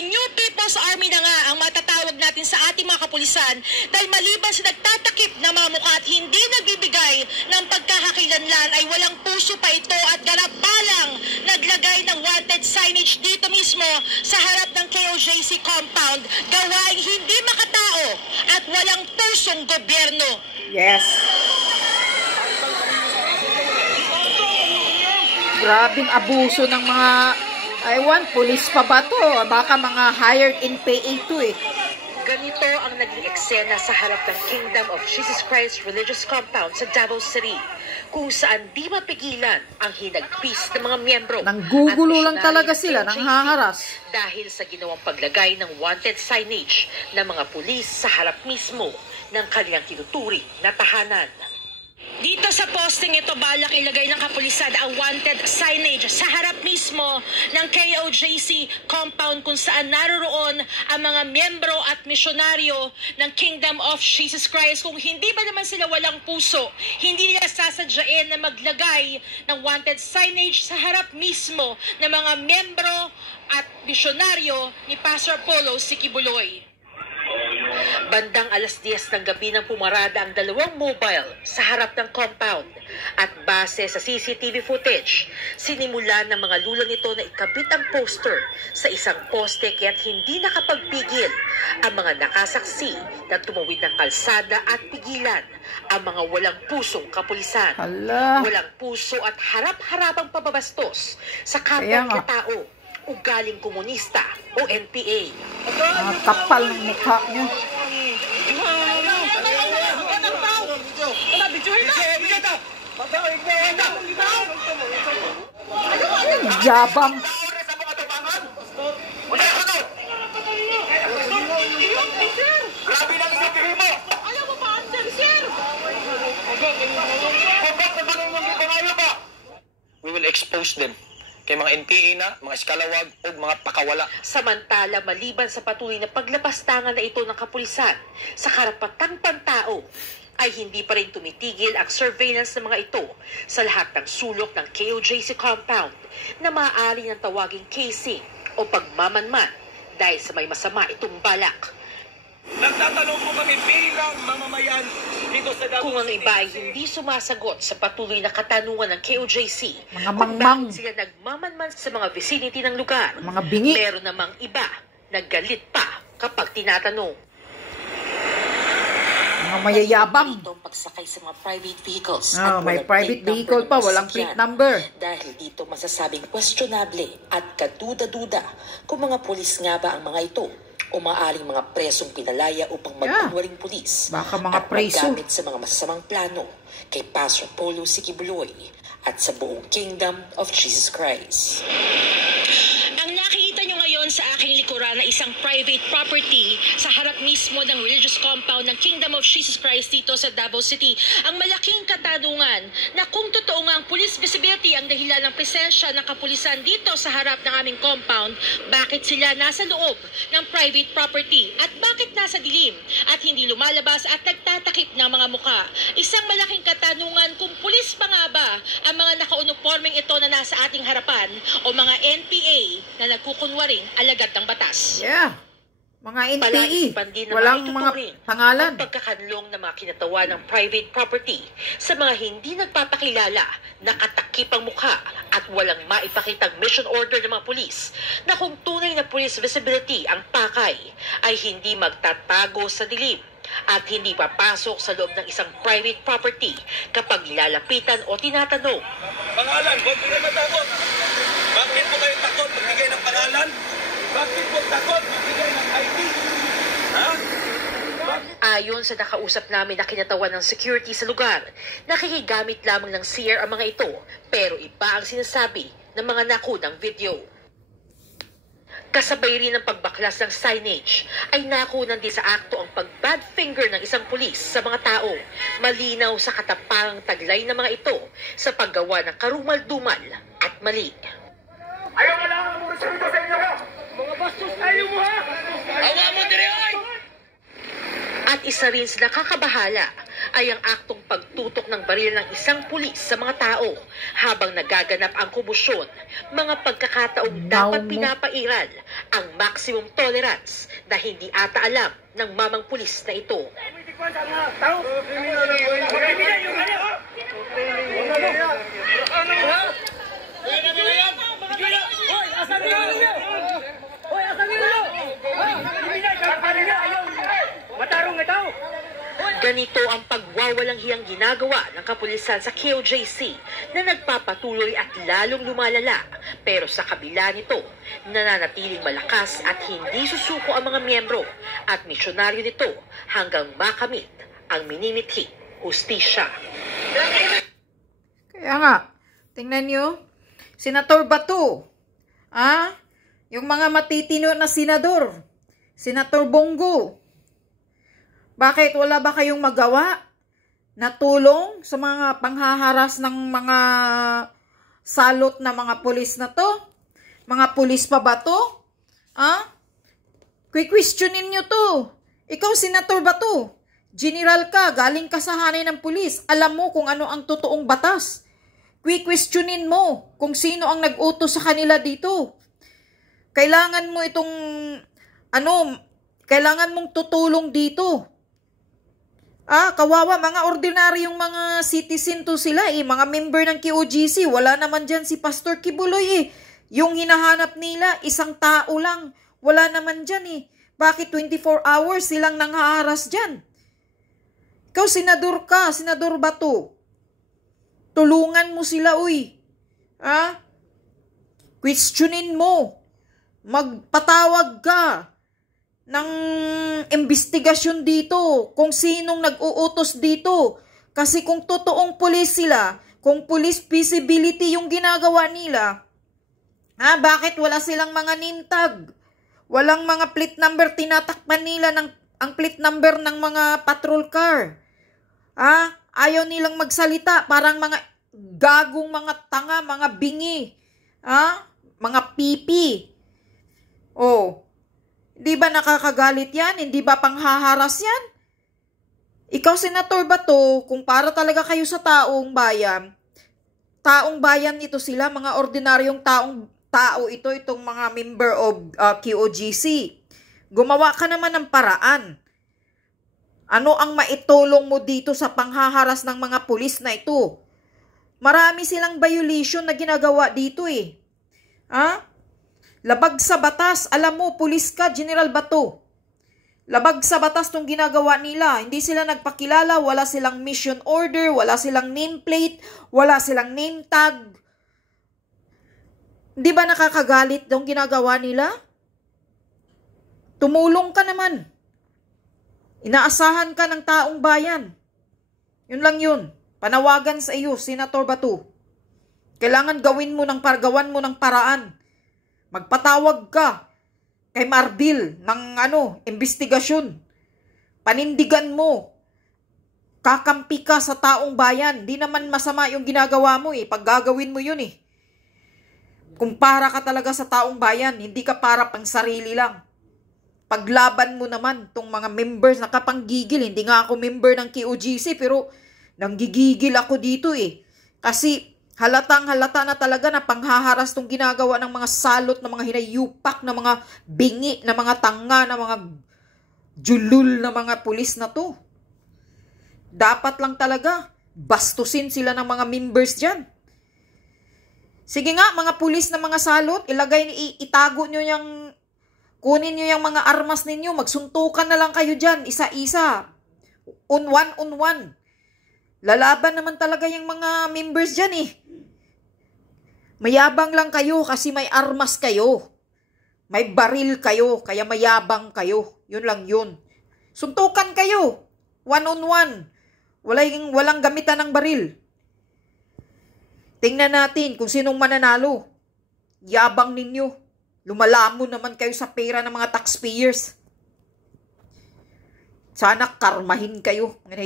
New People's Army na nga ang matatawag natin sa ating mga kapulisan dahil maliban sa nagtatakip na mga mukha at hindi nagbibigay ng pagkakakilanlan ay walang puso pa ito at ganap-balang naglagay ng wanted signage dito mismo sa harap ng KOJC compound, gawaing hindi makatao at walang pusong gobyerno. Yes. Grabing abuso ng mga, ewan, pulis pa ba to? Baka mga hired in PA to eh. Ganito ang naging eksena sa harap ng Kingdom of Jesus Christ Religious Compound sa Davao City, kung saan di mapigilan ang hinagpis ng mga miyembro. Nanggugulo lang talaga sila, nanghaharas. Dahil sa ginawang paglagay ng wanted signage ng mga pulis sa harap mismo ng kanyang tinuturing na tahanan. Dito sa posting ito, balak ilagay ng kapulisan ang wanted signage sa harap mismo ng KOJC compound kung saan naroroon ang mga miyembro at misyonaryo ng Kingdom of Jesus Christ. Kung hindi ba naman sila walang puso, hindi nila sasadyain na maglagay ng wanted signage sa harap mismo ng mga miyembro at misyonaryo ni Pastor Polo Sikibuloy. Bandang alas 10 ng gabi nang pumarada ang dalawang mobile sa harap ng compound at base sa CCTV footage, sinimula ng mga lulang ito na ikabit ang poster sa isang poste kaya't hindi nakapagpigil ang mga nakasaksi na tumawid ng kalsada at pigilan ang mga walang pusong kapulisan. Hala. Walang puso at harap-harapang pababastos sa kapwa tao, ugaling komunista o NPA. Kapal ng mukha niya. Yabang. We will expose them kay mga NPA na, mga eskalawag o mga pakawala. Samantala, maliban sa patuloy na paglapastangan na ito ng kapulisan sa karapatang pantao, ay hindi pa rin tumitigil ang surveillance ng mga ito sa lahat ng sulok ng KOJC compound na maaari ng tawaging casing o pagmamanman dahil sa may masama itong balak. Nagtatanong po kami bilang mamamayan dito sa Davao. Kung ang iba ay hindi sumasagot sa patuloy na katanungan ng KOJC, mga mangmang, kung bakit sila nagmamanman sa mga vicinity ng lugar, mga bingi, meron namang iba naggalit pa kapag tinatanong. mga mayayabang. Itong pagsakay sa mga private vehicles. May private vehicle pa, walang plate number. Dahil dito masasabing questionable at kaduda-duda kung mga pulis nga ba ang mga ito o maaaring mga presong pinalaya upang magkunwaring pulis. Baka mga at preso. maggamit sa mga masasamang plano kay Pastor Polo Sikibuloy at sa buong Kingdom of Jesus Christ. Ang nakikita nyo ngayon sa aking likuran na isang private property sa harap mismo ng religious compound ng Kingdom of Jesus Christ dito sa Davao City. Ang malaking katanungan na kung totoo nga ang police visibility ang dahilan ng presensya ng kapulisan dito sa harap ng aming compound, bakit sila nasa loob ng private property at bakit nasa dilim at hindi lumalabas at nagtatakip ng mga muka? Isang malaking katanungan kung pulis pa nga ba ang mga nakauniforming ito na nasa ating harapan o mga NPA na nagkukunwaring alagad ng batas. Yeah. Mga NPA. Palaisipan din na walang mga pangalan. ang pagkakanlong ng mga kinatawa ng private property sa mga hindi nagpapakilala, nakatakip ang mukha at walang maipakitang mission order ng mga pulis na kung tunay na police visibility ang pakay ay hindi magtatago sa dilim at hindi papasok sa loob ng isang private property kapag lalapitan o tinatanong. Pangalan, huwag kayo matakot. Bakit po kayo takot magbigay ng pangalan? Bakit po takot magbigay ng ID? Ha? Ayon sa nakausap namin na kinatawan ng security sa lugar, nakikigamit lamang ng CR ang mga ito, pero iba ang sinasabi ng mga nakunang video. Kasabay rin ng pagbaklas ng signage, ay nakunan din sa akto ang pag-bad finger ng isang pulis sa mga tao. Malinaw sa katapangang taglay ng mga ito sa paggawa ng karumal-dumal at mali. Ayaw mo lang ang respeto sa inyo ha! Mga bastos tayo mo ha! Awa mo dire ay! At isa rin sa nakakabahala ay ang aktong pagtutok ng baril ng isang pulis sa mga tao habang nagaganap ang kombusyon, mga pagkakataong dapat pinapairal ang maximum tolerance na hindi ata alam ng mamang pulis na ito. Ganito ang pagwawalang hiyang ginagawa ng kapulisan sa KOJC na nagpapatuloy at lalong lumalala. Pero sa kabila nito, nananatiling malakas at hindi susuko ang mga miyembro at misyonaryo nito hanggang makamit ang minimithi hustisya. Kaya nga, tingnan nyo, Senator Bato, yung mga matitino na senador, Senator Bongo, bakit wala ba kayong magawa na tulong sa mga panghaharas ng mga salot na mga pulis na to? Mga pulis pa ba to? Questionin nyo to. Ikaw, Senator Bato, general ka, galing ka sa hanay ng pulis, alam mo kung ano ang totoong batas. Questionin mo kung sino ang nag-utos sa kanila dito. Kailangan mo itong, kailangan mong tutulong dito. Kawawa, mga ordinaryong mga citizen to sila mga member ng KOJC. Wala naman dyan si Pastor Kibuloy Yung hinahanap nila, isang tao lang. Wala naman dyan Bakit 24 hours silang nanghaharas dyan? Ikaw, senador ka, Senador Bato. Tulungan mo sila, Questionin mo. Magpatawag ka ng investigasyon dito kung sinong nag-uutos dito. Kasi kung totoong pulis sila, kung police visibility yung ginagawa nila, bakit wala silang mga name tag? Walang mga plate number, tinatakpan nila ang plate number ng mga patrol car. Ayaw nilang magsalita, parang mga gagong mga tanga, mga bingi, mga pipi. Di ba nakakagalit yan? Hindi ba panghaharas yan? Ikaw, Senator Bato, kung para talaga kayo sa taong bayan ito sila, mga ordinaryong tao itong mga member of KOJC. Gumawa ka naman ng paraan. Ano ang maitulong mo dito sa panghaharas ng mga pulis na ito? Marami silang violation na ginagawa dito Labag sa batas. Alam mo, pulis ka, General Bato. Labag sa batas tong ginagawa nila. Hindi sila nagpakilala, wala silang mission order, wala silang nameplate, wala silang name tag. Hindi ba nakakagalit tong ginagawa nila? Tumulong ka naman. Inaasahan ka ng taong bayan. Yun lang yun. Panawagan sa iyo, Senator Bato. Kailangan gawan mo ng paraan. Magpatawag ka kay Marbil ng investigasyon. Panindigan mo. Kakampi ka sa taong bayan. Di naman masama yung ginagawa mo Pag gagawin mo yun Kung para ka talaga sa taong bayan, hindi ka para pang sarili lang. Paglaban mo naman tong mga members na kapanggigil. Hindi nga ako member ng KOJC pero nanggigigil ako dito Kasi halatang-halata na talaga na panghaharas tong ginagawa ng mga salot, ng mga hinayupak, na mga bingi, na mga tanga, na mga julul na mga pulis na to. Dapat lang talaga bastusin sila ng mga members dyan. Sige nga, mga pulis na mga salot, itago nyo kunin nyo yung mga armas ninyo, magsuntukan na lang kayo dyan, isa-isa. On one. Lalaban naman talaga yung mga members dyan Mayabang lang kayo kasi may armas kayo. May baril kayo, kaya mayabang kayo. Yun lang yun. Suntukan kayo. One-on-one. Walang gamitan ng baril. Tingnan natin kung sinong mananalo. Yabang ninyo. Lumalamon naman kayo sa pera ng mga taxpayers. Sana karmahin kayo.